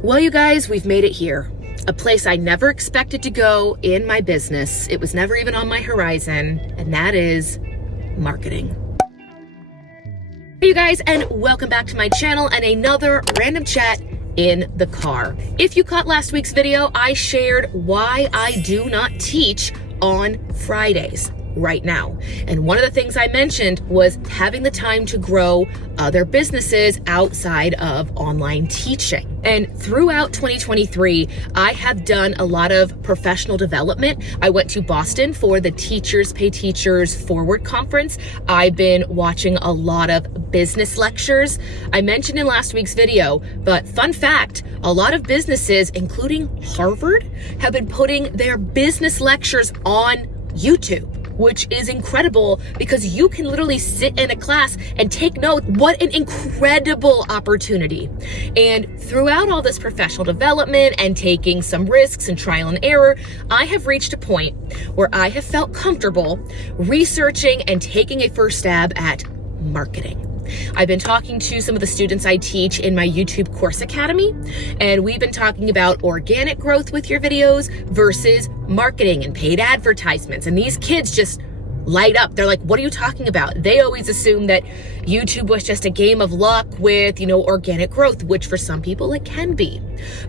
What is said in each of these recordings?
Well, you guys, we've made it here. A place I never expected to go in my business. It was never even on my horizon, and that is marketing. Hey you guys, and welcome back to my channel and another random chat in the car. If you caught last week's video, I shared why I do not teach on Fridays right now. And one of the things I mentioned was having the time to grow other businesses outside of online teaching. And throughout 2023, I have done a lot of professional development. I went to Boston for the Teachers Pay Teachers Forward Conference. I've been watching a lot of business lectures. I mentioned in last week's video, but fun fact, a lot of businesses, including Harvard, have been putting their business lectures on YouTube, which is incredible because you can literally sit in a class and take notes. What an incredible opportunity. And throughout all this professional development and taking some risks and trial and error, I have reached a point where I have felt comfortable researching and taking a first stab at marketing. I've been talking to some of the students I teach in my YouTube course academy, and we've been talking about organic growth with your videos versus marketing and paid advertisements. And these kids just light up. They're like, what are you talking about? They always assume that YouTube was just a game of luck with, organic growth, which for some people it can be.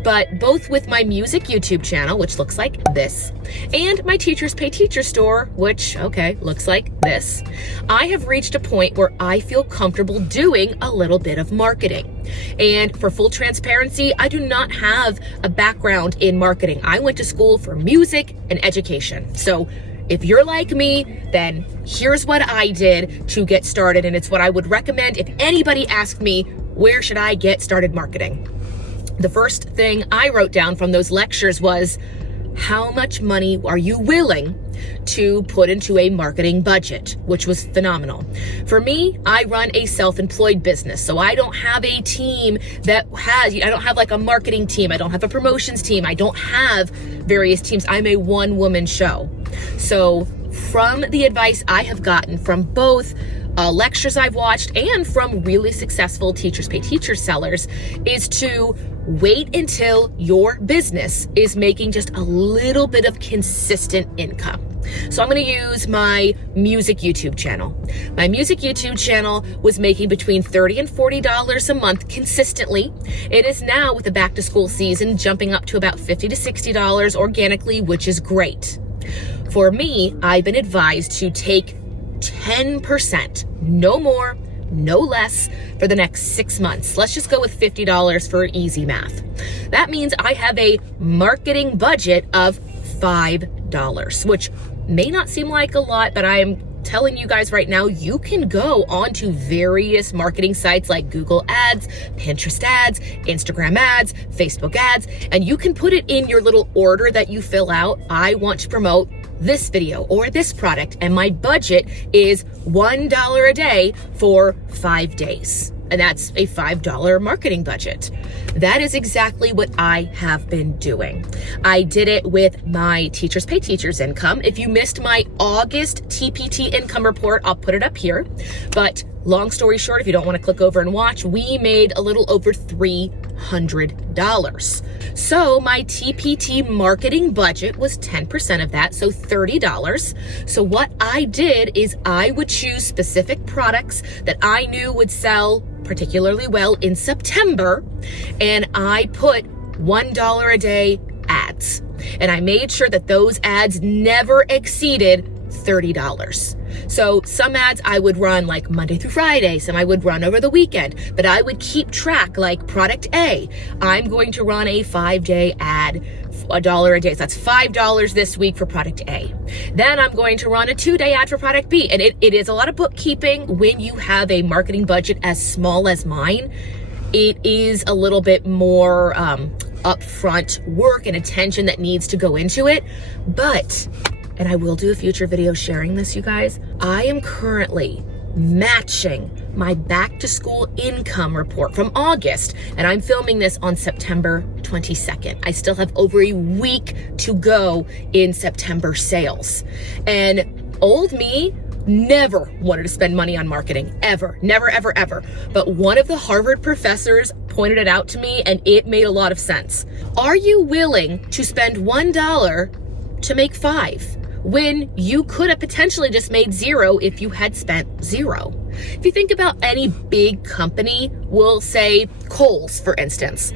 But both with my music YouTube channel, which looks like this, and my Teachers Pay Teacher store, which, looks like this, I have reached a point where I feel comfortable doing a little bit of marketing. And for full transparency, I do not have a background in marketing. I went to school for music and education. So if you're like me, then here's what I did to get started. And it's what I would recommend if anybody asked me, where should I get started marketing? The first thing I wrote down from those lectures was, how much money are you willing to put into a marketing budget, which was phenomenal. For me, I run a self-employed business, so I don't have a team I don't have like a marketing team. I don't have a promotions team. I don't have various teams. I'm a one-woman show. So from the advice I have gotten from both lectures I've watched and from really successful Teachers Pay Teacher sellers is to wait until your business is making just a little bit of consistent income. So I'm going to use my music YouTube channel. My music YouTube channel was making between $30 and $40 a month consistently. It is now, with the back to school season, jumping up to about $50 to $60 organically, which is great. For me, I've been advised to take 10%, no more, no less, for the next 6 months. Let's just go with $50 for easy math. That means I have a marketing budget of $5, which may not seem like a lot, but I am telling you guys right now, you can go onto various marketing sites like Google Ads, Pinterest ads, Instagram ads, Facebook ads, and you can put it in your little order that you fill out. I want to promote this video or this product, and my budget is $1 a day for 5 days. And that's a $5 marketing budget. That is exactly what I have been doing. I did it with my Teachers Pay Teachers income. If you missed my August TpT income report, I'll put it up here. But long story short, if you don't want to click over and watch, we made a little over $300. So my TpT marketing budget was 10% of that, so $30. So what I did is I would choose specific products that I knew would sell particularly well in September, and I put $1 a day ads. And I made sure that those ads never exceeded $30. So some ads I would run like Monday through Friday, some I would run over the weekend, but I would keep track, like product A, I'm going to run a 5-day ad, $1 a day. So that's $5 this week for product A. Then I'm going to run a 2-day ad for product B. And it is a lot of bookkeeping when you have a marketing budget as small as mine. It is a little bit more upfront work and attention that needs to go into it. But, and I will do a future video sharing this, you guys, I am currently matching my back to school income report from August, and I'm filming this on September 22nd. I still have over a week to go in September sales. And old me never wanted to spend money on marketing, ever, never, ever, ever. But one of the Harvard professors pointed it out to me and it made a lot of sense. Are you willing to spend $1 to make 5 when you could have potentially just made 0 if you had spent 0? If you think about any big company, we'll say Kohl's, for instance.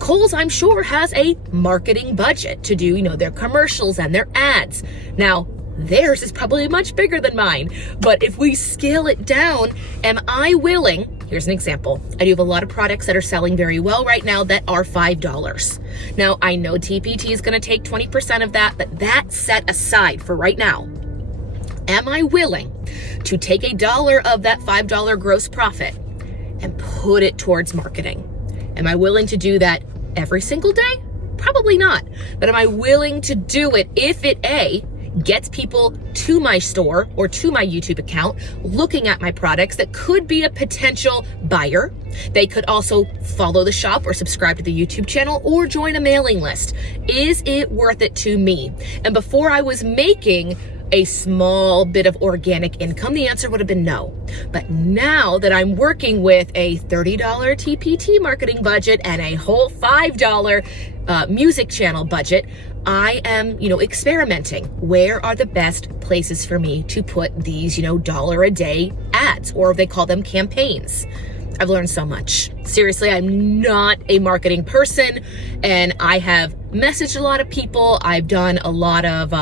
Kohl's, I'm sure, has a marketing budget to do, their commercials and their ads. Now, theirs is probably much bigger than mine, but if we scale it down, am I willing? Here's an example. I do have a lot of products that are selling very well right now that are $5. Now, I know TpT is going to take 20% of that, but that's set aside for right now. Am I willing to take $1 of that $5 gross profit and put it towards marketing? Am I willing to do that every single day? Probably not. But am I willing to do it if it gets people to my store or to my YouTube account looking at my products that could be a potential buyer? They could also follow the shop or subscribe to the YouTube channel or join a mailing list. Is it worth it to me? And before I was making a small bit of organic income, the answer would have been no. But now that I'm working with a $30 TpT marketing budget and a whole $5 music channel budget, I am, experimenting. Where are the best places for me to put these, dollar a day ads, or they call them campaigns? I've learned so much. Seriously, I'm not a marketing person, and I have messaged a lot of people. I've done a lot of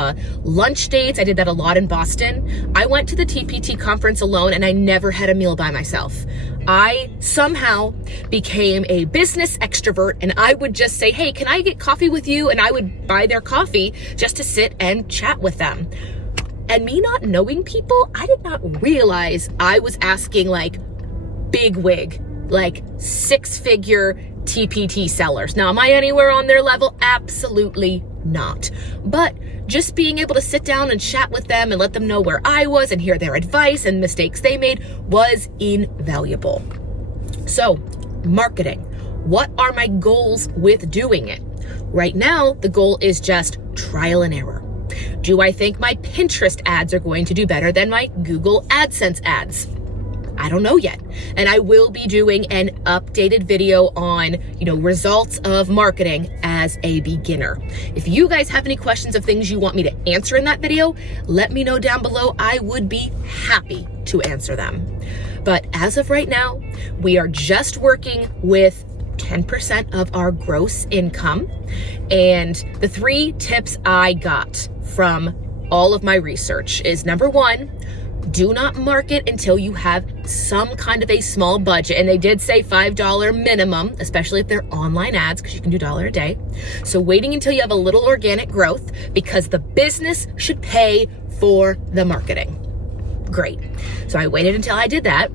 lunch dates. I did that a lot in Boston. I went to the TpT conference alone, and I never had a meal by myself. I somehow became a business extrovert, and I would just say, hey, can I get coffee with you? And I would buy their coffee just to sit and chat with them. And me not knowing people, I did not realize I was asking big wig, 6-figure TpT sellers. Now, am I anywhere on their level? Absolutely not. But just being able to sit down and chat with them and let them know where I was and hear their advice and mistakes they made was invaluable. So, marketing. What are my goals with doing it? Right now, the goal is just trial and error. Do I think my Pinterest ads are going to do better than my Google AdSense ads? I don't know yet. And I will be doing an updated video on, results of marketing as a beginner. If you guys have any questions of things you want me to answer in that video, let me know down below. I would be happy to answer them. But as of right now, we are just working with 10% of our gross income. And the 3 tips I got from all of my research is, number 1, do not market until you have some kind of a small budget. And they did say $5 minimum, especially if they're online ads, because you can do $1 a day. So waiting until you have a little organic growth, because the business should pay for the marketing. Great. So I waited until I did that.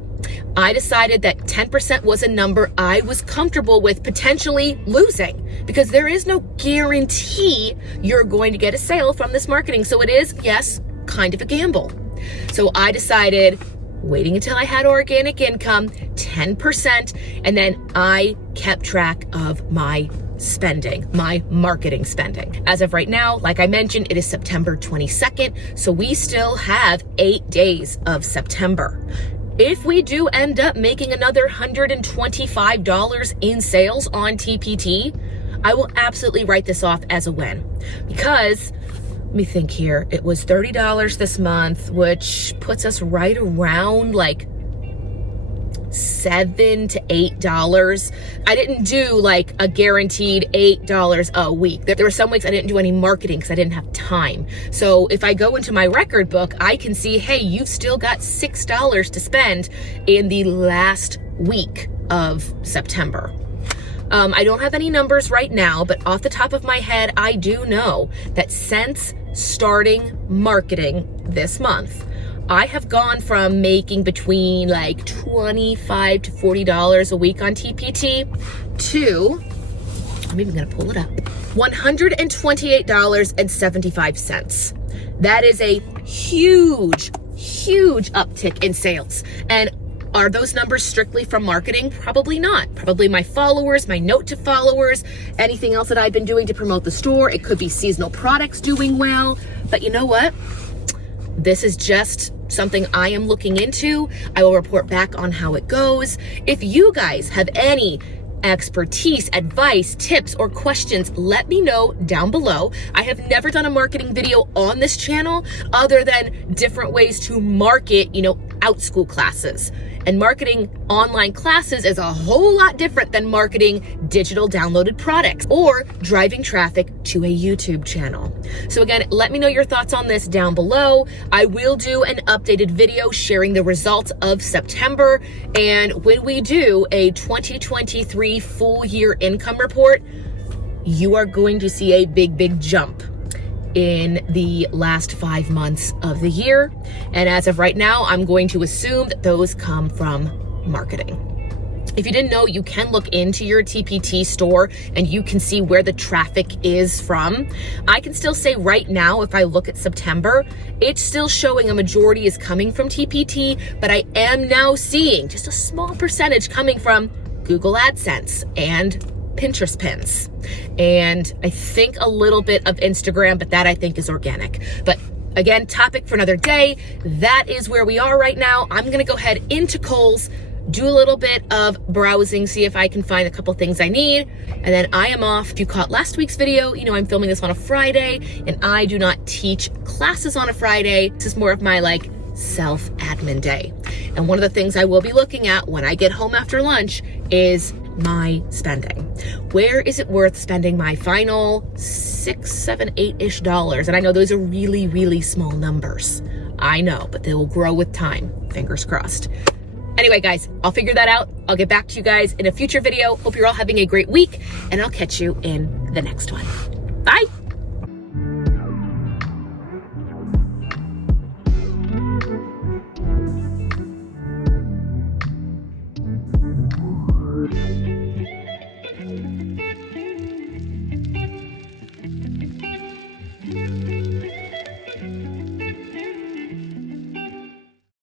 I decided that 10% was a number I was comfortable with potentially losing, because there is no guarantee you're going to get a sale from this marketing. So it is, yes, kind of a gamble. So I decided, waiting until I had organic income, 10%, and then I kept track of my spending, my marketing spending. As of right now, like I mentioned, it is September 22nd, so we still have 8 days of September. If we do end up making another $125 in sales on TpT, I will absolutely write this off as a win, because let me think here. It was $30 this month, which puts us right around $7 to $8. I didn't do a guaranteed $8 a week. There were some weeks I didn't do any marketing because I didn't have time. So if I go into my record book, I can see, hey, you've still got $6 to spend in the last week of September. I don't have any numbers right now, but off the top of my head, I do know that since starting marketing this month, I have gone from making between $25 to $40 a week on TpT to, I'm even gonna pull it up, $128.75. That is a huge uptick in sales. And are those numbers strictly from marketing? Probably not. Probably my followers, my note to followers, anything else that I've been doing to promote the store. It could be seasonal products doing well. But you know what? This is just something I am looking into. I will report back on how it goes. If you guys have any expertise, advice, tips, or questions, let me know down below. I have never done a marketing video on this channel other than different ways to market, out school classes. And marketing online classes is a whole lot different than marketing digital downloaded products or driving traffic to a YouTube channel. So again, let me know your thoughts on this down below. I will do an updated video sharing the results of September. And when we do a 2023 full year income report, you are going to see a big jump in the last 5 months of the year. And as of right now, I'm going to assume that those come from marketing. If you didn't know, you can look into your TpT store and you can see where the traffic is from. I can still say right now, if I look at September, it's still showing a majority is coming from TpT, but I am now seeing just a small percentage coming from Google AdSense and Pinterest pins, and I think a little bit of Instagram, but that I think is organic. But again, topic for another day. That is where we are right now. I'm gonna go ahead into Kohl's, do a little bit of browsing, see if I can find a couple things I need, and then I am off. If you caught last week's video, I'm filming this on a Friday, and I do not teach classes on a Friday. This is more of my self-admin day. And one of the things I will be looking at when I get home after lunch is my spending. Where is it worth spending my final $6, $7, $8-ish? And I know those are really small numbers. I know, but they will grow with time. Fingers crossed. Anyway, guys, I'll figure that out. I'll get back to you guys in a future video. Hope you're all having a great week, and I'll catch you in the next one. Bye.